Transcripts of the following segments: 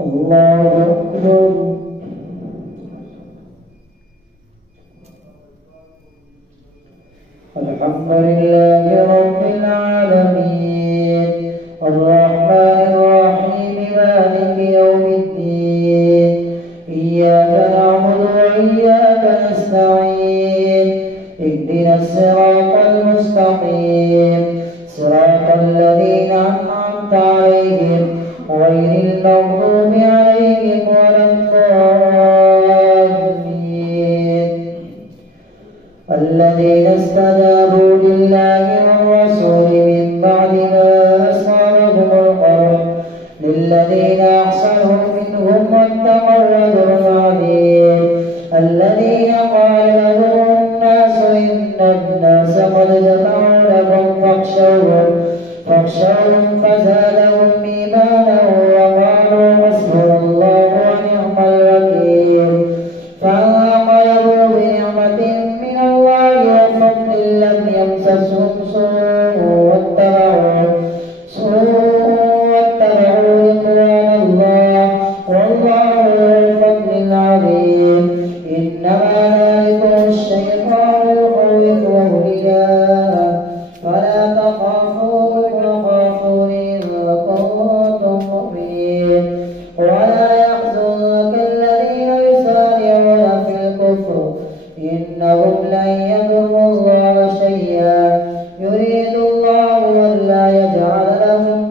الله أكبر. الحمد لله رب العالمين الرحمن الرحيم مالك يوم الدين إياك نعبد وإياك نستعين اهدنا الصراط المستقيم صراط الذين أنعمت عليهم غير المغضوب عليهم ولا الضالين الذين استجابوا لله والرسول من بعد ما أصابهم القرح للذين أحسنوا منهم واتقوا أجر عظيم الذين قال لهم الناس إن الناس قد جمعوا لكم فاخشوهم فزادهم إيمانا وقالوا حسبنا الله ونعم الوكيل فانقلبوا بنعمة من الله وفضل لم يمسسهم سوء واتبعوا رضوان الله والله ذو الفضل العظيم إنما ذلكم الشيطان يخوف أولياءه فلا تخافوهم وخافوني إن كنتم مؤمنين ولا يحزنك الذين يسارعون في الكفر إنهم لن يضروا الله شيئا يريد الله ألا يجعل لهم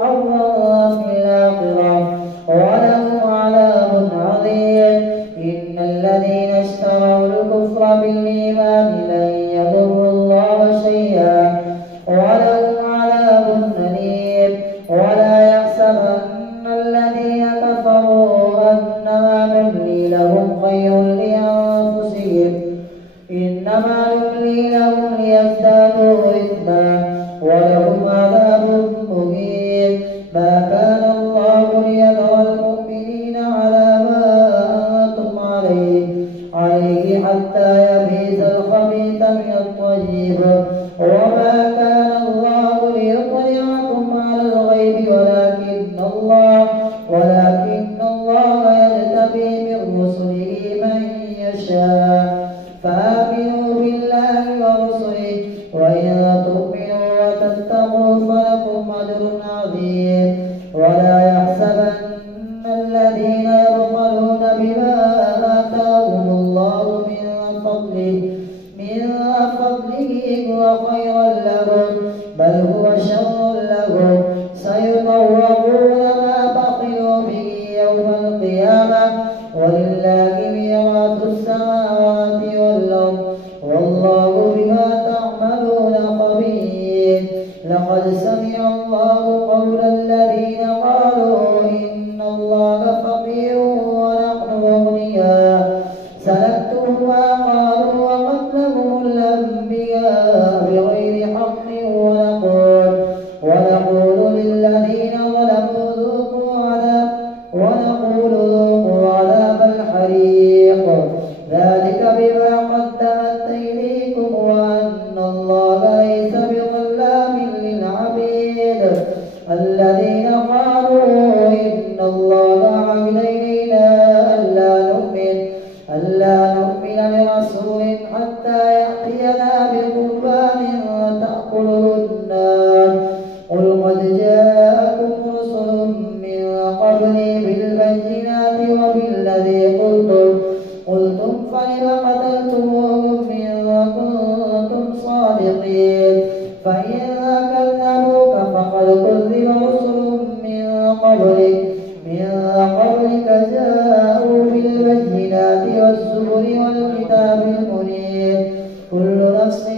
حظا في الآخرة ولهم عذاب عظيم إن الذين اشتروا الكفر بالإيمان لن يضروا الله شيئا ولهم عذاب أليم ولا يحسبن الذين كفروا أنما نملي لهم خير لأنفسهم إنما نملي لهم ليزدادوا إثما ولهم عذاب مهين ما كان الله ليذر المؤمنين على ما أنتم عليه حتى يميز الخبيث من الطيب وما كان الله ليطلعكم على الغيب ولكن الله يجتبي من رسله من يشاء فآمنوا بالله ورسله وإن تؤمنوا وتتقوا فلكم أجر عظيم ولا يحسبن الذين يبخلون بما آتاهم الله من فضله هو خيرا لهم بل هو شر لهم سيطوقون ما بخلوا به يوم القيامة ولله ميراث السماوات والأرض والله بما تعملون خبير لقد سمع الله قول الذين قالوا إن الله فقير ونحن أغنياء سنكتب ما قالوا وقتلهم الأنبياء بغير حق ونقول للذين ظلموا ذوقوا عذاب الحريق ذلك بما قدمت أيديكم وأن الله ليس بظلام للعبيد الذين قالوا إن الله عهد إلينا ألا نؤمن لرسول حتى يأتينا بقربان تأكله النار قل قد جاءكم رسل من قبلي بالبينات وبالذي قلتم فلم قتلتموهم إن كنتم صادقين فإن كذبوك فقد كذب رسل من قبلك جاءوا بالبينات والزبر والكتاب المنير كل نفس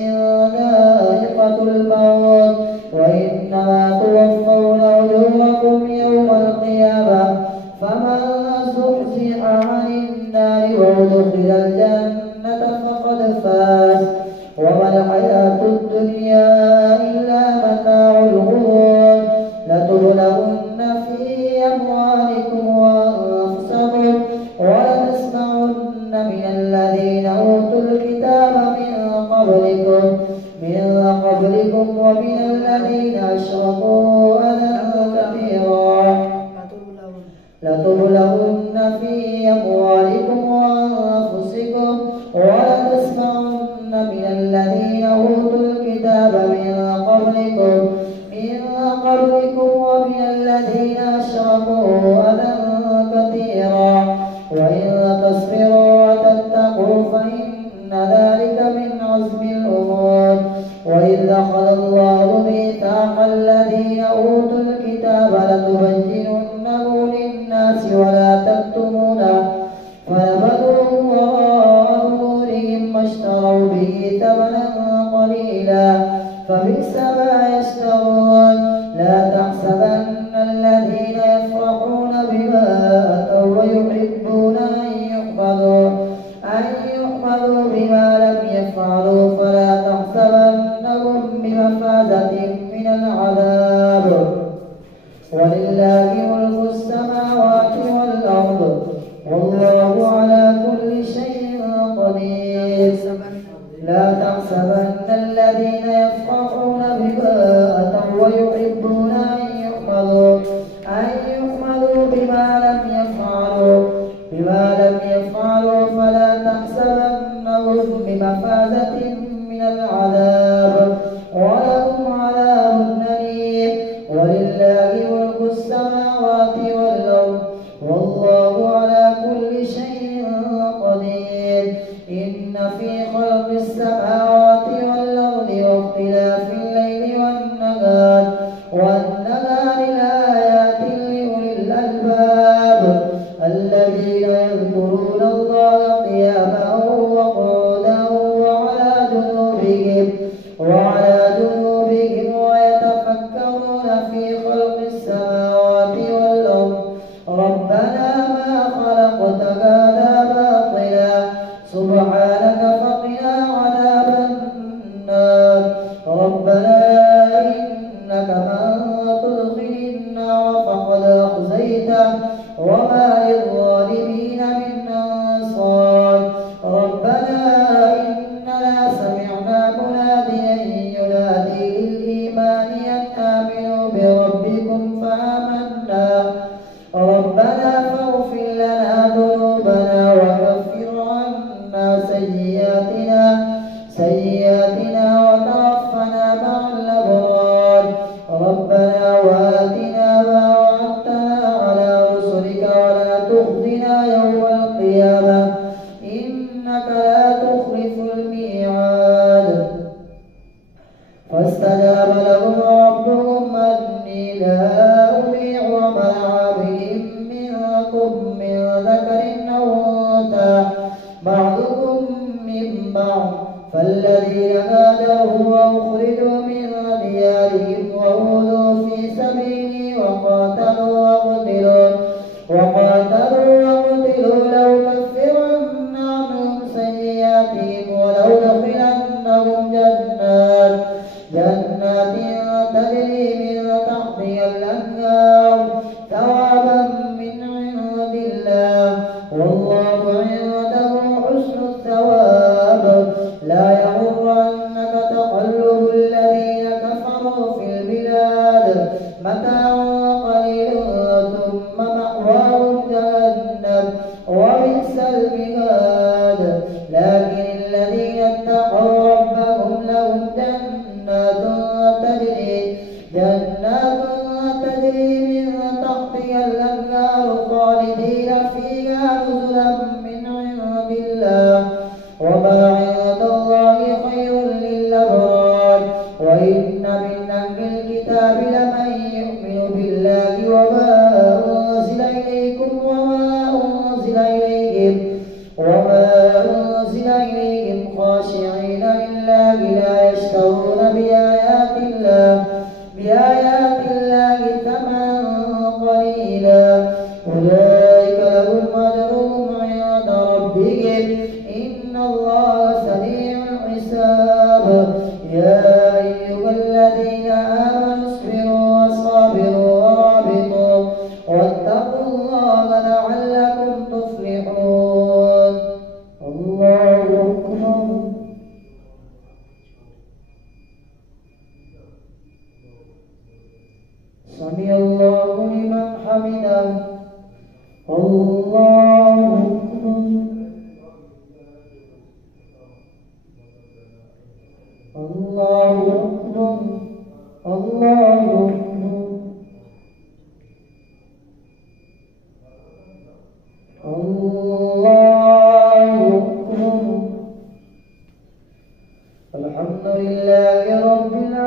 ذائقة الموت وإنما توفون أجوركم يوم القيامة فمن زحزح عن النار وأدخل الجنة فقد فاز وما الحياة الدنيا إلا متاع الغرور لتبلغن في أموالكم وأنفسكم ولتسمعن من الذين أوتوا الكتاب من قبلكم ومن الذين أشركوا أذى أخذ الله ميثاق الذين أوتوا الكتاب لتبيننه للناس ولا تكتمونه فنبذوه وراء ظهورهم واشتروا به ثمنا قليلا فبئس ما يشترون. لا تحسبن الذين يفرحون بما أتوا ويحبون أن يحمدوا بما لم يفعلوا فلا تحسبنهم بمفازة من العذاب. ولله ملك السماوات والأرض والله على كل شيء قدير. لا تحسبن الذين يفرحون بما أتوا ويحبون أن يحمدوا بما لم يفعلوا فلا تحسبنهم بمفازة من العذاب ولهم عذاب أليم. ولله ملك السماوات والأرض والله على كل شيء قدير. إن في خلق السماوات والأرض واختلاف الليل والنهار لآيات لأولي الألباب الذين يذكرون الله قياما وقعودا وعلى جنوبهم ويتفكرون في خلق السماوات والأرض ربنا ما خلقت هذا باطلا سبحانك فقنا عذاب النار. ربنا إنك من تدخل النار فقد أخزيته وما للظالمين من أنصار. ربنا إننا سمعنا مناديا ينادي للإيمان أن آمنوا بربكم فآمنا. ربنا فاغفر لنا ذنوبنا وكفر عنا سيئاتنا وتوفنا مع الأبرار. ربنا وآتنا ما وعدتنا على رسلك ولا تخزنا يوم القيامة إنك لا تخلف الميعاد. فاستجاب لهم ربهم أني لا أضيع عمل عامل منكم من ذكر أو أنثى بعضكم من بعض فالذين هاجروا وأخرجوا من ديارهم وأوذوا في سبيلي وقاتلوا وقتلوا لأكفرن عنهم سيئاتهم ولأدخلنهم جنات تجري من تحتها الأنهار ثوابا من عند الله والله عنده حسن الثواب. لا يغرنك تقلب الذين كفروا في البلاد متاع قليل ثم مأواهم جهنم وبئس المهاد. لكن الذين اتقوا ربهم لهم جنات تجري من تحتها الأنهار خالدين فيها نزلا من عند الله وما عند الله خير للأبرار. وإن من أهل الكتاب لمن يؤمن بالله وما أنزل إليكم وما أنزل إليهم خاشعين لله لا يشترون بآيات الله ثمنا قليلا أولئك لهم أجرهم عند ربهم إن الله سريع الحساب. يا أيها الذين آمنوا اصبروا وصابروا ورابطوا واتقوا الله لعلكم تفلحون. الله أكبر. سمع الله لمن حمده. الله أكبر. الله أكبر. الله أكبر. الله أكبر. الحمد لله رب العالمين.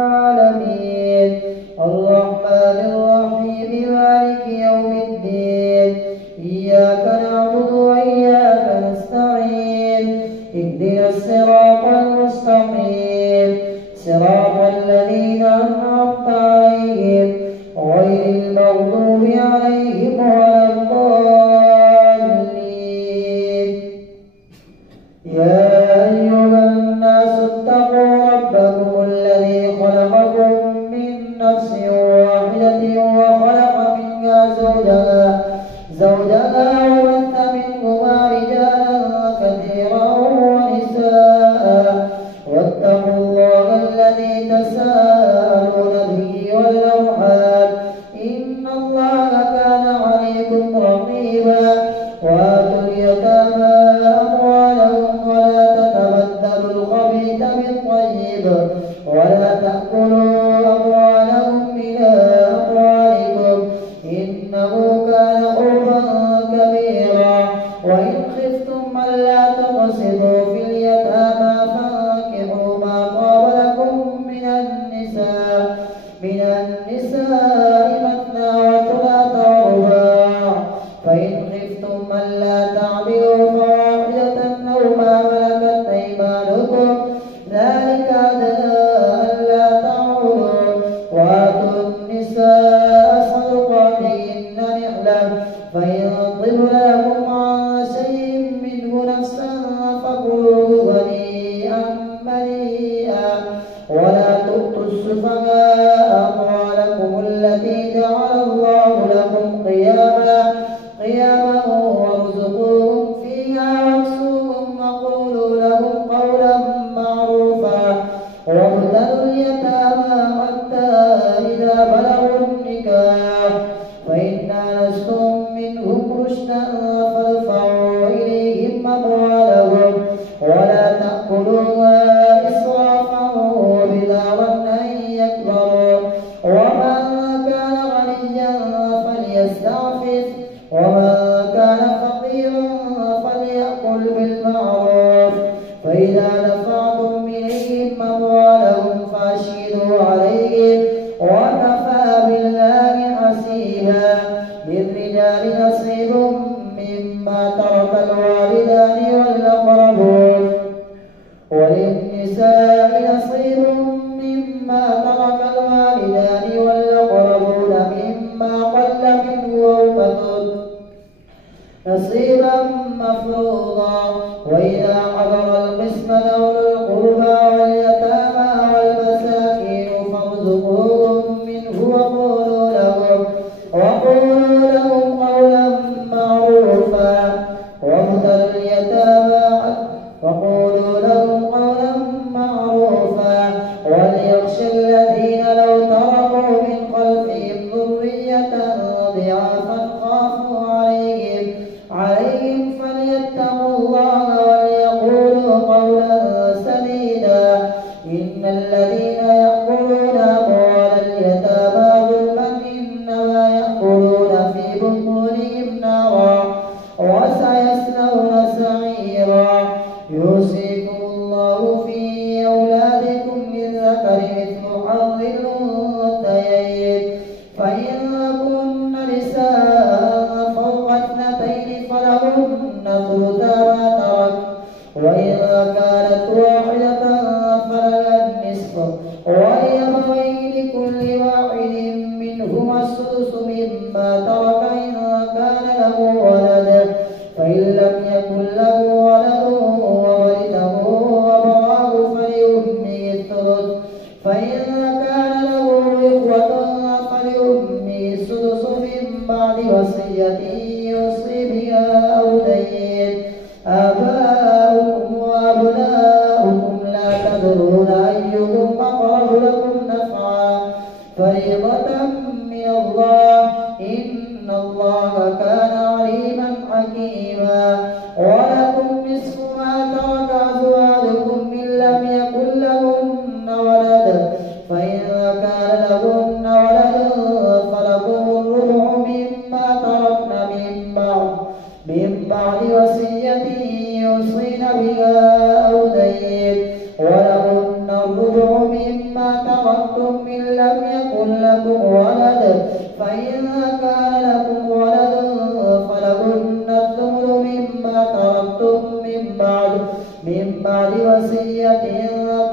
تساءلون به والأرحام إن الله كان عليكم رقيبا وآتوا اليتامى أموالهم ولا تتبدلوا الخبيث بالطيب ولا تأكلوا أموالهم إلى أموالكم إنه كان حوبا كبيرا وإن خفتم ألا تقسطوا في اليتامى فانكحوا ما طاب لكم من النساء مثنى وثلاث ورباع فإن خفتم ألا تعدلوا فواحدة أو ما ملكت أيمانكم ذلك أدنى ألا تعولوا وآتوا النساء صدقاتهن نحلة فإن طبن لكم عن شيء منه نفسا فكلوه هنيئا مريئا ولا تؤتوا السفهاء أموالكم التي جعل الله لكم قياما وارزقوهم فيها واكسوهم وقولوا لهم قولا معروفا وابتلوا اليتامى حتى إذا بلغوا النكاح فإن آنستم منهم رشدا فادفعوا إليهم أموالهم ولا تأكلوها إسرافا وبدارا أن يكبروا ومن كان غنيا فليستعفف ومن كان فقيرا فليأكل بالمعروف فإذا دفعتم إليهم أموالهم فأشهدوا عليهم وكفى بالله حسيبا للرجال نصيب مما ترك الوالدان والأقربون وللنساء نصيب مما ترك الوالدان والأقربون مما قل منه أو كثر نصيبا مفروضا وإذا حضر القسمة أولو القربى واليتامى والمساكين فارزقوهم منه وقولوا لهم قولا معروفا وابتلوا اليتامى وقولوا لهم قولا معروفا وليخشى الذين لو تركوا من خلفهم ذرية ضعافا خافوا عليهم فليتقوا الله وليقولوا قولا سديدا إن الذين يأكلون أموال اليتامى ظلما إنما يأكلون في بطونهم نارا وسيصلون سعيرا يوصيكم الله في أولادكم للذكر مثل حظ الأنثيين فإن كن نساء فوق اثنتين فلهن ثلثا ما ترك وإن كانت واحدة فلها النصف ولأبويه لكل واحد منهما السدس مما ترك إن كان له ولد فإن لم يكن له ولد وورثه أبواه فلأمه الثلث فإن كان له إخوة فلأمه السدس من بعد وصية يوصي بها أو دين آباؤكم وأبناؤكم لا تدرون أيهم أقرب لكم نفعا فريضة من الله إن الله كان عليما حكيما ولكم نصف ما ترك أزواجكم إن لم يكن لهن ولد فإن كان لهن ولد فلكم الربع مما تركن من بعد وصية يوصين بها أو دين ولهن الربع مما تركتم إن لم يكن لكم ولد فإن كان لكم ولد فلهن الثمن مما تركتم من بعد وصية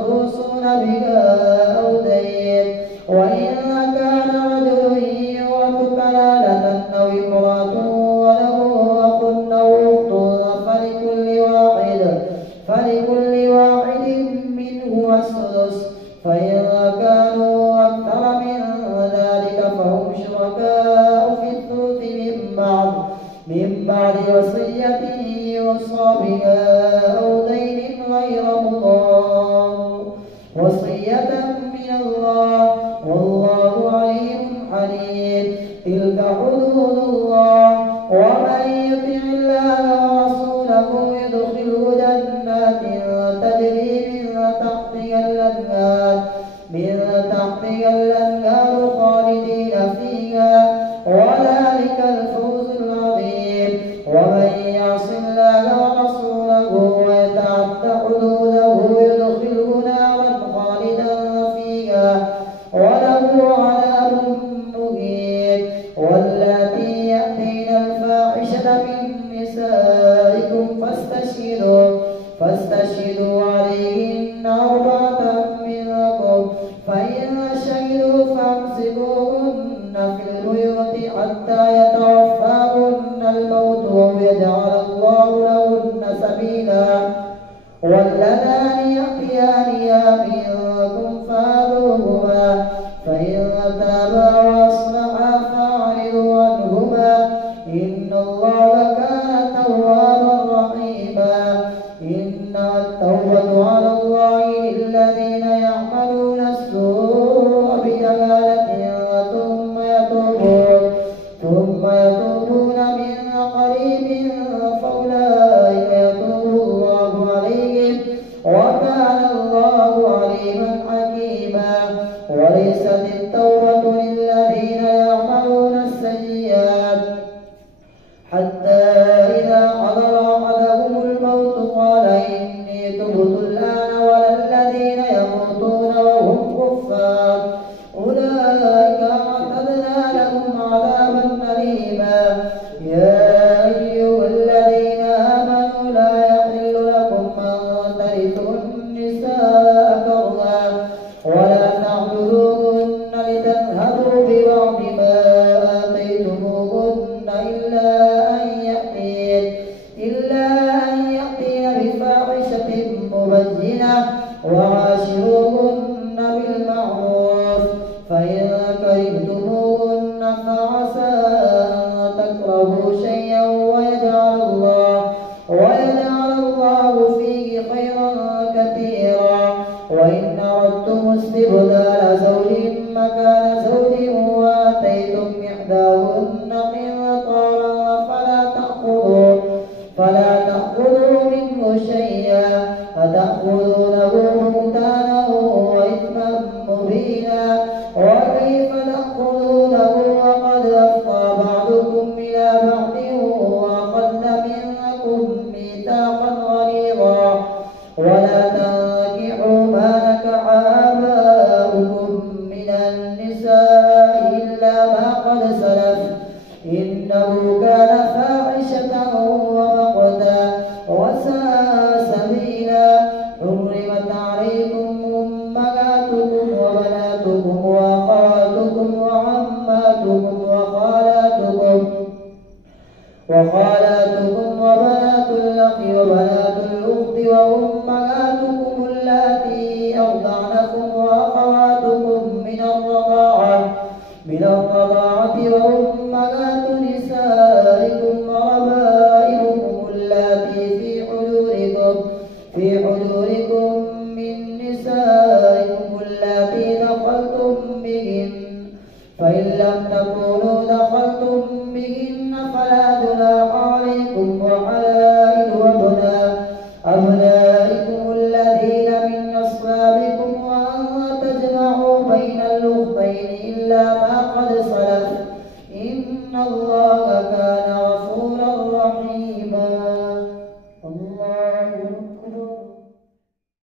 توصون بها أو دين وإن كان رجل يورث كلالة أو امرأة وله أخ أو أخت فلكل واحد منهما السدس فإن كانوا أكثر من ذلك فهم شركاء في الثلث من بعد وصية يوصى بها أو دين غير مضار وصية من تحتها الأنهار خالدين فيها وذلك الفوز العظيم. ومن يعص الله ورسوله ويتعد حدوده يدخله نارا خالدا فيها وله عذاب مهين. واللاتي يأتين الفاحشة من نسائكم فاستشهدوا عليهن أربعة منكم فإن شهدوا فامسكوهن في البيوت حتى يتوفاهن الموت أو يجعل الله لهن سبيلا. واللذان يأتيانها منكم فآذوهما فإن تابا وأصلحا فأعرضوا عنهما إن الله كان توابا رحيما. إنما التوبة على الله للذين يعملون السوء بجهالة ثم يتوبون من قريب فأولئك يتوب الله عليهم وكان الله عليما حكيما. وليست التوبة للذين يعملون السيئات حتى إذا حضر أحدهم الموت قال إني تبت الآن ولا الذين يموتون وهم كفار أولئك أعتدنا لهم عذابا أليما. يا أيها الذين آمنوا لا يحل لكم أن ترثوا النساء كرها ولا تعبدوهن لتذهبوا ببعض